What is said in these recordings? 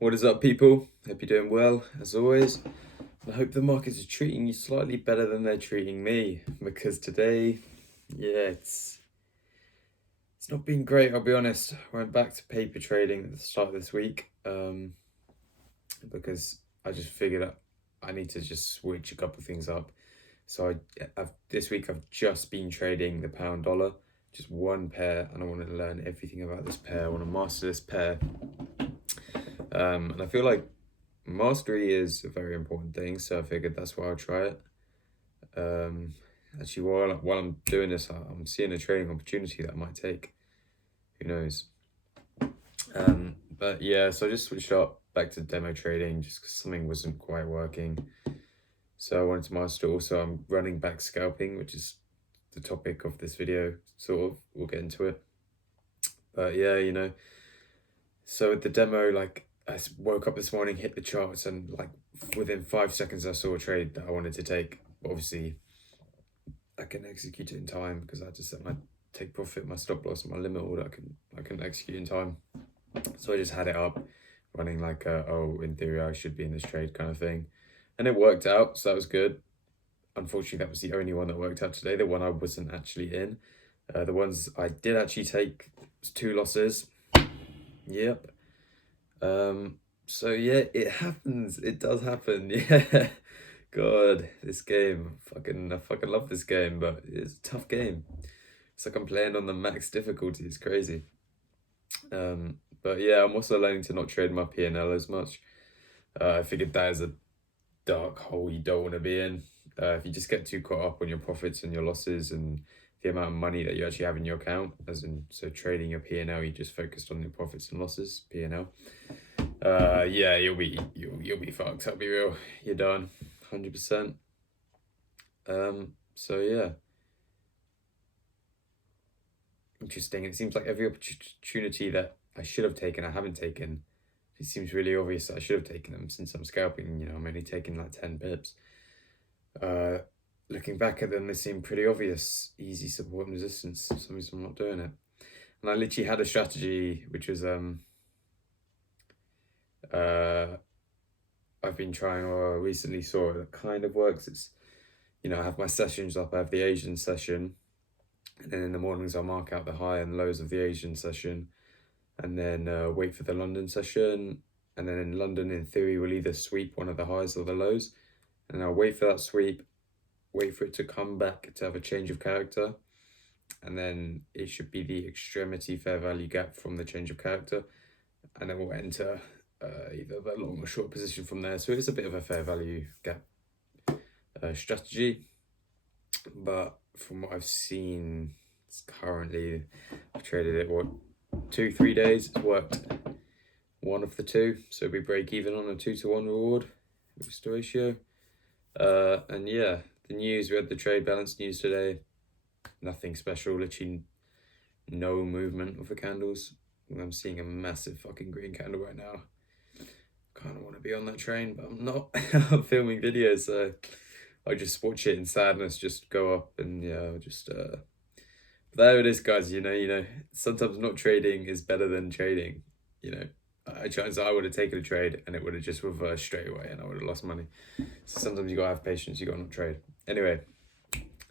What is up, people? Hope you're doing well, as always. I hope the markets are treating you slightly better than they're treating me, because today, it's not been great, I'll be honest. I went back to paper trading at the start of this week, because I just figured out I need to just switch a couple of things up. So this week I've just been trading the pound dollar, just one pair, and I want to learn everything about this pair. I want to master this pair. And I feel like mastery is a very important thing, so I figured that's why I'll try it. Actually, while I'm doing this, I'm seeing a trading opportunity that I might take. Who knows? But yeah, so I just switched up back to demo trading just because something wasn't quite working. So I wanted to master. Also, I'm running back scalping, which is the topic of this video. Sort of, we'll get into it. But yeah, so with the demo, like, I woke up this morning, hit the charts, and like within 5 seconds I saw a trade that I wanted to take. Obviously, I can execute it in time because I had to set my take profit, my stop loss, and my limit order. I can execute in time. So I just had it up, running like in theory I should be in this trade kind of thing, and it worked out. So that was good. Unfortunately, that was the only one that worked out today. The one I wasn't actually in. The ones I did actually take was 2 losses. Yep. So yeah, it happens. It does happen. Yeah. God, this game. I fucking love this game, but it's a tough game. It's like I'm playing on the max difficulty. It's crazy. But yeah, I'm also learning to not trade my P&L as much. I figured that is a dark hole you don't want to be in. If you just get too caught up on your profits and your losses and the amount of money that you actually have in your account, as in, so trading your P&L, you just focused on your profits and losses, P&L. Yeah, you'll be fucked. I'll be real. You're done, 100%. So yeah, interesting. It seems like every opportunity that I should have taken, I haven't taken. It seems really obvious that I should have taken them since I'm scalping. I'm only taking like 10 pips. Looking back at them, they seem pretty obvious. Easy support and resistance. For some reason I'm not doing it. And I literally had a strategy which was I've been trying, or I recently saw it that kind of works. It's, I have my sessions up. I have the Asian session, and then in the mornings I mark out the high and lows of the Asian session, and then wait for the London session. And then in London, in theory, we'll either sweep one of the highs or the lows, and I'll wait for that sweep, wait for it to come back to have a change of character, and then it should be the extremity fair value gap from the change of character, and then we'll enter either the long or short position from there. So it's a bit of a fair value gap strategy, but from what I've seen, it's currently, I've traded it 2-3 days. It's worked one of the two, so we break even on a 2-to-1 reward risk to ratio. And yeah, the news, we had the trade balance news today. Nothing special, literally no movement of the candles. I'm seeing a massive fucking green candle right now. Kind of want to be on that train, but I'm not. I'm filming videos, so I just watch it in sadness, just go up, and yeah, just there it is, guys. Sometimes not trading is better than trading. I would have taken a trade and it would have just reversed straight away, and I would have lost money. So sometimes you gotta have patience. You gotta not trade. Anyway,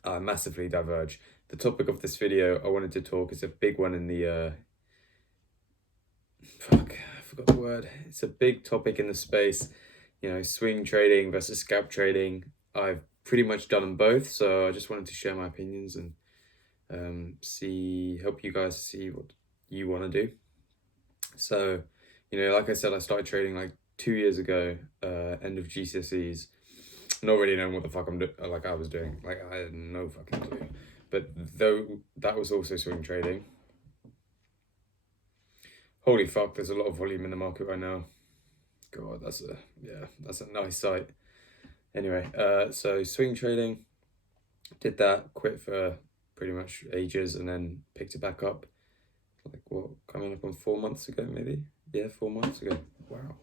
I massively diverge. The topic of this video I wanted to talk is a big one in the I forgot the word. It's a big topic in the space, swing trading versus scalp trading. I've pretty much done them both, so I just wanted to share my opinions and help you guys see what you want to do. So, like I said, I started trading like 2 years ago, end of GCSEs, not really knowing what the fuck I was doing. Like, I had no fucking clue. But though that was also swing trading. Holy fuck, there's a lot of volume in the market right now. God, that's a nice sight. Anyway, so swing trading, did that, quit for pretty much ages, and then picked it back up. Like, coming up on 4 months ago, maybe? Yeah, 4 months ago. Wow.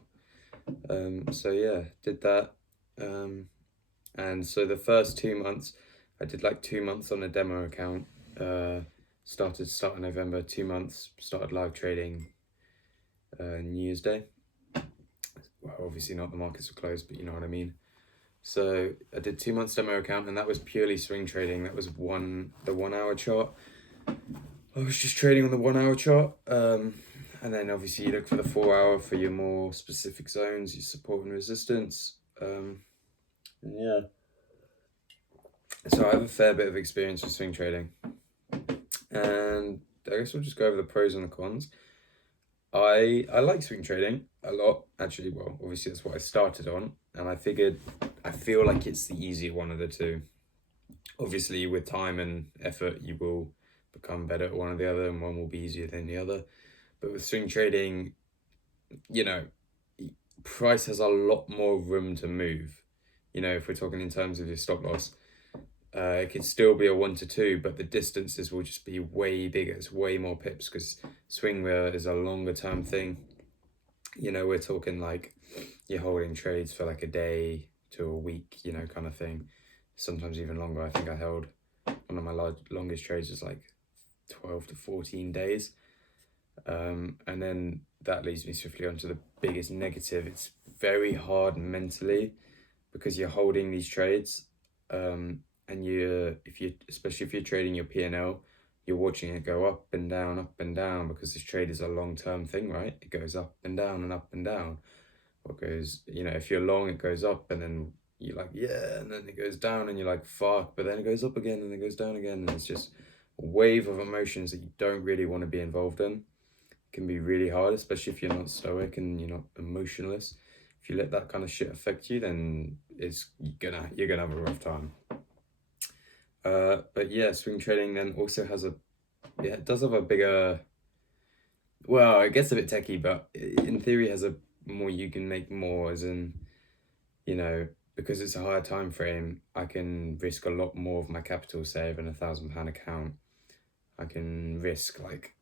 So yeah, did that. And so the first 2 months, I did like 2 months on a demo account. Started start of November, 2 months, started live trading New Year's Day. well, obviously not, the markets were closed, but you know what I mean. So I did 2 months demo account, and that was purely swing trading. That was the 1 hour chart. I was just trading on the 1 hour chart. And then obviously you look for the 4 hour for your more specific zones, your support and resistance. Yeah. So I have a fair bit of experience with swing trading. And I guess we'll just go over the pros and the cons. I like swing trading a lot, actually. Well, obviously that's what I started on, and I feel like it's the easier one of the two. Obviously, with time and effort, you will become better at one or the other, and one will be easier than the other. But with swing trading, you know, price has a lot more room to move. You know, if we're talking in terms of your stop loss, it could still be a 1 to 2, but the distances will just be way bigger. It's way more pips because swing is a longer term thing. You know, we're talking like you're holding trades for like a day to a week, you know, kind of thing. Sometimes even longer. I think I held one of my longest trades was like 12 to 14 days. And then that leads me swiftly onto the biggest negative. It's very hard mentally because you're holding these trades. And especially if you're trading your P&L, you're watching it go up and down because this trade is a long-term thing, right? It goes up and down and up and down. Or it goes, you know, if you're long, it goes up and then you're like, yeah, and then it goes down and you're like, fuck, but then it goes up again and it goes down again. And it's just a wave of emotions that you don't really want to be involved in. It can be really hard, especially if you're not stoic and you're not emotionless. If you let that kind of shit affect you, then you're gonna have a rough time. But yeah, swing trading then also it does have a bigger, well, it gets a bit techie, but in theory you can make more, as in, you know, because it's a higher time frame, I can risk a lot more of my capital, say, of an £1,000 account. I can risk like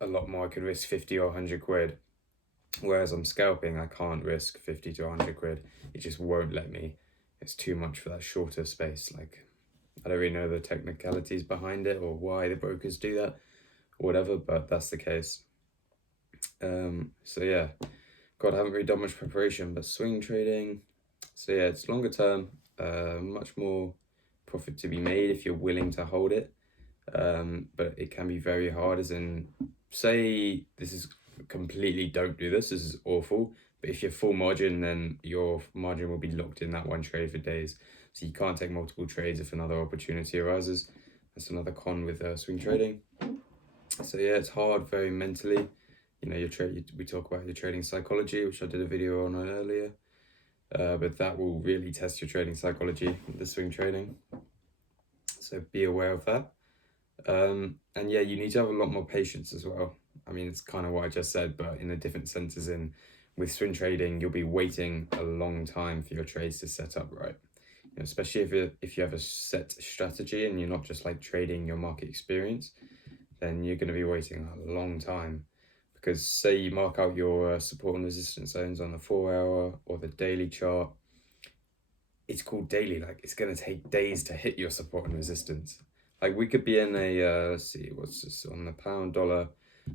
a lot more. I could risk 50 or 100 quid. Whereas I'm scalping, I can't risk 50 to 100 quid. It just won't let me. It's too much for that shorter space. Like, I don't really know the technicalities behind it or why the brokers do that or whatever, but that's the case. So yeah, God, I haven't really done much preparation, but swing trading. So yeah, it's longer term, much more profit to be made if you're willing to hold it. But it can be very hard, as in, say this is completely, don't do this is awful, but if you're full margin, then your margin will be locked in that one trade for days, so you can't take multiple trades if another opportunity arises. That's another con with swing trading. So yeah, it's hard very mentally. You know, we talk about your trading psychology, which I did a video on earlier, but that will really test your trading psychology, the swing trading, so be aware of that. And yeah, you need to have a lot more patience as well. I mean, it's kind of what I just said, but in a different sense, as in with swing trading, you'll be waiting a long time for your trades to set up right. You know, especially if you have a set strategy and you're not just like trading your market experience, then you're going to be waiting a long time. Because say you mark out your support and resistance zones on the 4 hour or the daily chart, it's called daily, like it's going to take days to hit your support and resistance. Like we could be in let's see, what's this on the pound dollar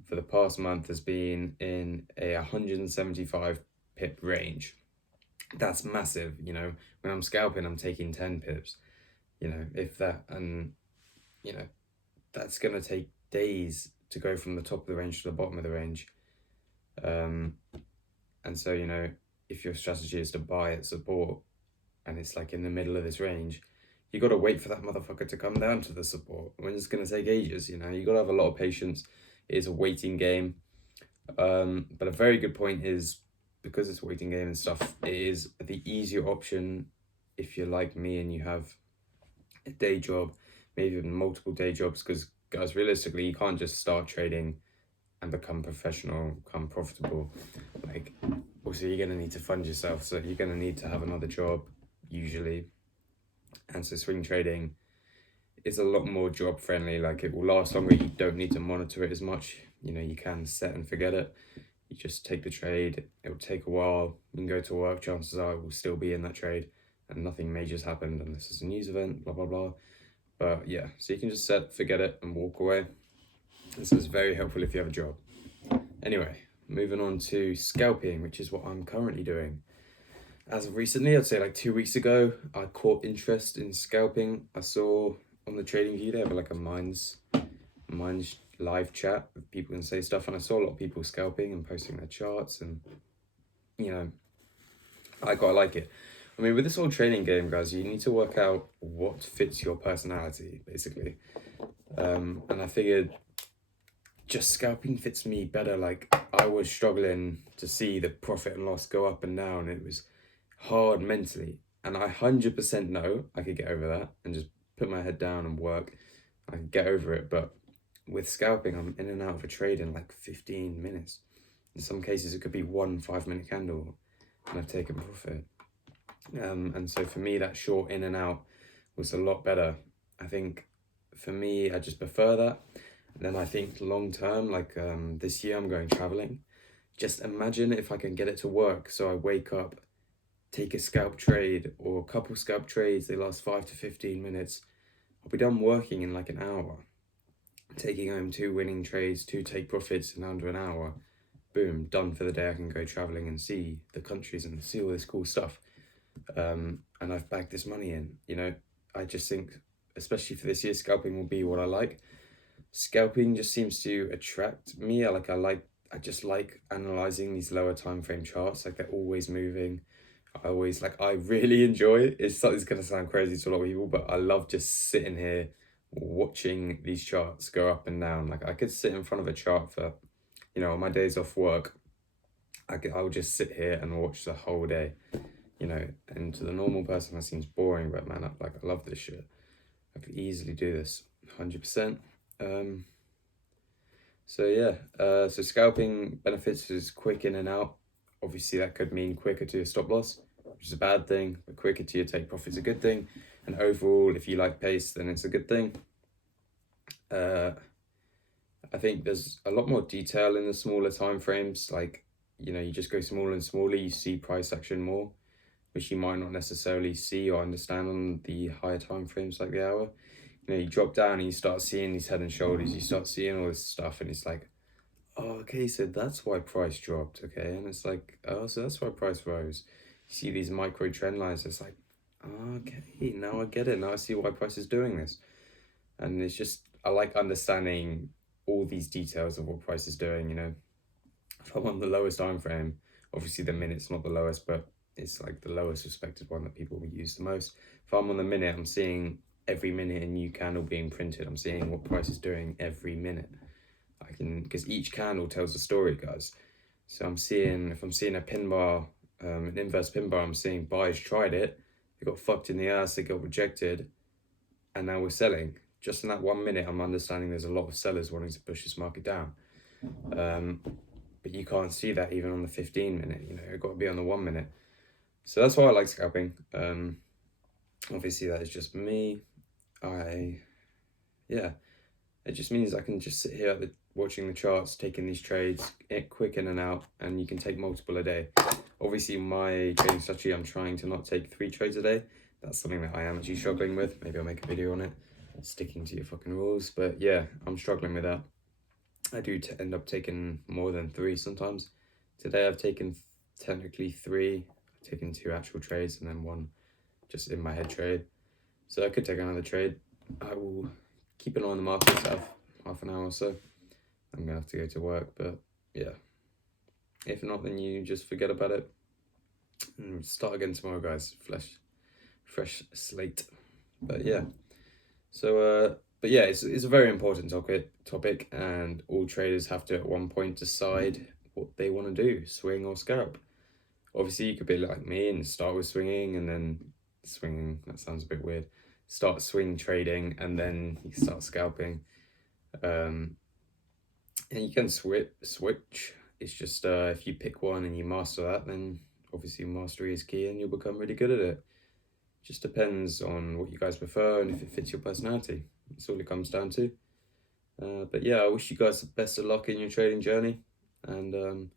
for the past month has been in a 175 pip range. That's massive, you know. When I'm scalping, I'm taking 10 pips, you know, if that, and you know, that's gonna take days to go from the top of the range to the bottom of the range. And so, you know, if your strategy is to buy at support and it's like in the middle of this range, you got to wait for that motherfucker to come down to the support. I mean, it's going to take ages, you know. You got to have a lot of patience. It is a waiting game. But a very good point is, because it's a waiting game and stuff, it is the easier option if you're like me and you have a day job, maybe even multiple day jobs, because guys, realistically, you can't just start trading and become professional, become profitable. Like, also, you're going to need to fund yourself. So you're going to need to have another job, usually. And so swing trading is a lot more job friendly. Like, it will last longer. You don't need to monitor it as much. You know, you can set and forget it. You just take the trade. It will take a while. You can go to work. Chances are it will still be in that trade and nothing major's happened unless it's a news event, blah, blah, blah. But yeah, so you can just forget it and walk away. This is very helpful if you have a job. Anyway, moving on to scalping, which is what I'm currently doing. As of recently, I'd say like 2 weeks ago, I caught interest in scalping. I saw on the TradingView they have like a Minds live chat with people can say stuff, and I saw a lot of people scalping and posting their charts, and you know, I quite like it. I mean, with this whole trading game, guys, you need to work out what fits your personality, basically. And I figured just scalping fits me better. Like, I was struggling to see the profit and loss go up and down. It was hard mentally. And I 100% know I could get over that and just put my head down and work. I could get over it. But with scalping, I'm in and out of a trade in like 15 minutes. In some cases, it could be 1 5-minute candle and I've taken profit. And so for me, that short in and out was a lot better. I think for me, I just prefer that. And then I think long term, like this year I'm going traveling. Just imagine if I can get it to work. So I wake up, take a scalp trade or a couple scalp trades. They last 5 to 15 minutes. I'll be done working in like an hour. Taking home 2 winning trades, 2 take profits in under an hour. Boom, done for the day. I can go traveling and see the countries and see all this cool stuff. And I've bagged this money in, you know. I just think, especially for this year, scalping will be what I like. Scalping just seems to attract me. I just like analyzing these lower time frame charts. Like, they're always moving. I really enjoy it. It's gonna sound crazy to a lot of people, but I love just sitting here watching these charts go up and down. Like, I could sit in front of a chart for, you know, on my days off work, I'll just sit here and watch the whole day, you know. And to the normal person that seems boring, but man, I love this shit. I could easily do this 100%. So yeah, so scalping benefits is quick in and out. Obviously that could mean quicker to your stop loss, which is a bad thing, but quicker to your take profit is a good thing. And overall, if you like pace, then it's a good thing. I think there's a lot more detail in the smaller time frames. Like, you know, you just go smaller and smaller, you see price action more, which you might not necessarily see or understand on the higher time frames like the hour. You know, you drop down and you start seeing these head and shoulders, you start seeing all this stuff, and it's like, oh, okay, so that's why price dropped, okay? And it's like, oh, so that's why price rose. You see these micro trend lines, it's like, okay, now I get it. Now I see why price is doing this. And it's just, I like understanding all these details of what price is doing, you know. If I'm on the lowest time frame, obviously the minute's not the lowest, but it's like the lowest respected one that people will use the most. If I'm on the minute, I'm seeing every minute a new candle being printed. I'm seeing what price is doing every minute. Because each candle tells a story, guys. So if I'm seeing a pin bar, an inverse pin bar, I'm seeing buyers tried it, they got fucked in the ass, they got rejected, and now we're selling. Just in that 1 minute, I'm understanding there's a lot of sellers wanting to push this market down. But you can't see that even on the 15-minute, you know, you've got to be on the 1 minute. So that's why I like scalping. Obviously that is just me. It just means I can just sit here watching the charts, taking these trades, quick in and out, and you can take multiple a day. Obviously, my trading strategy, I'm trying to not take 3 trades a day. That's something that I am actually struggling with. Maybe I'll make a video on it, sticking to your fucking rules. But yeah, I'm struggling with that. I do end up taking more than 3 sometimes. Today I've taken technically 3. I've taken 2 actual trades and then 1 just in my head trade. So I could take another trade. I will keep an eye on the markets. I have half an hour or so. I'm gonna have to go to work, but yeah. If not, then you just forget about it and start again tomorrow, guys. Fresh slate. But yeah. So but yeah, it's a very important topic, and all traders have to at one point decide what they want to do, swing or scalp. Obviously, you could be like me and start with swinging, and then swinging. That sounds a bit weird. Start swing trading, and then you can start scalping. And you can switch. It's just if you pick one and you master that, then obviously mastery is key, and you'll become really good at it. Just depends on what you guys prefer and if it fits your personality. That's all it comes down to. But yeah, I wish you guys the best of luck in your trading journey, and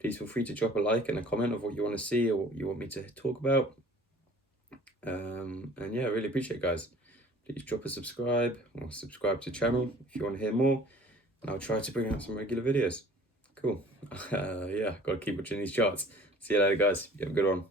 please feel free to drop a like and a comment of what you want to see or what you want me to talk about. And yeah, I really appreciate it, guys. Please drop a subscribe or subscribe to the channel if you want to hear more, and I'll try to bring out some regular videos. Cool. Yeah, got to keep watching these charts. See you later, guys. You have a good one.